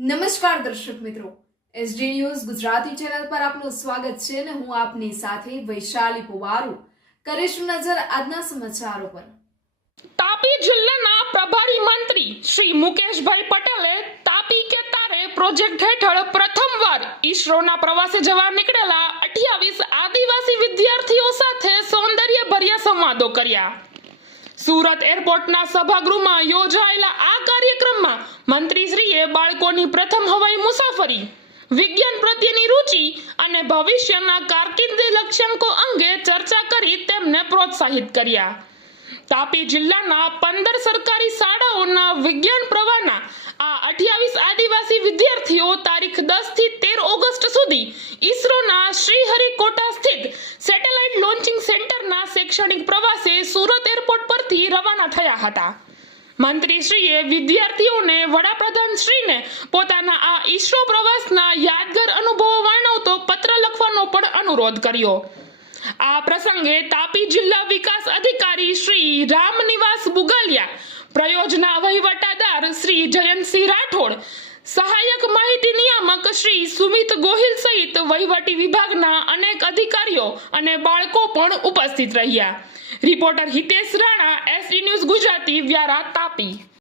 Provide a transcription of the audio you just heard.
નમસ્કાર દર્શક મિત્રો, એસડી ન્યૂઝ ગુજરાતી ચેનલ પર આપનું સ્વાગત છે અને હું આપની સાથે વૈશાલી પુવારુ કરીશું નજર આજના સમાચારો પર। તાપી જિલ્લાના પ્રભારી મંત્રી શ્રી મુકેશભાઈ પટેલે તાપી કે તારે પ્રોજેક્ટ હેઠળ પ્રથમવાર ઈસરોના પ્રવાસે જવા નીકળેલા 28 આદિવાસી વિદ્યાર્થીઓ સાથે સૌંદર્યભર્યા સંવાદો કર્યા। સુરત એરપોર્ટના સભાગૃહમાં યોજાયેલા આ કાર્યક્રમમાં મંત્રીશ્રીએ બાળકોની પ્રથમ હવાઈ મુસાફરી, વિજ્ઞાન પ્રત્યેની રુચિ અને ભવિષ્યના કારકિર્દી લક્ષ્યાંકો અંગે ચર્ચા કરી તેમને પ્રોત્સાહિત કર્યા। તાપી જિલ્લાના 15 સરકારી શાળાઓના વિજ્ઞાન પ્રવાહના આ 28 આદિવાસી વિદ્યાર્થીઓ તારીખ 10 થી 13 ઓગસ્ટ સુધી ઈસરોના શ્રીહરિકોટા સ્થિત સેટેલાઇટ લોન્ચિંગ સેન્ટરના શૈક્ષણિક પ્રવાસે સુરત એરપોર્ટ પરથી રવાના થયા હતા। મંત્રીશ્રીએ વિદ્યાર્થીઓને વડાપ્રધાનશ્રીને પોતાના આ ઈસરો પ્રવાસના યાદગાર અનુભવો વર્ણવતો પત્ર લખવાનો પણ અનુરોધ કર્યો। આ પ્રસંગે તાપી જિલ્લા વિકાસ અધિકારી શ્રી રામનિવાસ બુગાલિયા, પ્રયોજના વહીવટદાર શ્રી જયંતસિંહ રાઠોડ, સહાયક માહિતી નિયામક શ્રી સુમિત ગોહિલ સહિત વહીવટી વિભાગના અનેક અધિકારીઓ અને બાળકો પણ ઉપસ્થિત રહ્યા। Reporter Hitesh Rana, SD news Gujarati, Vyara, Tapi.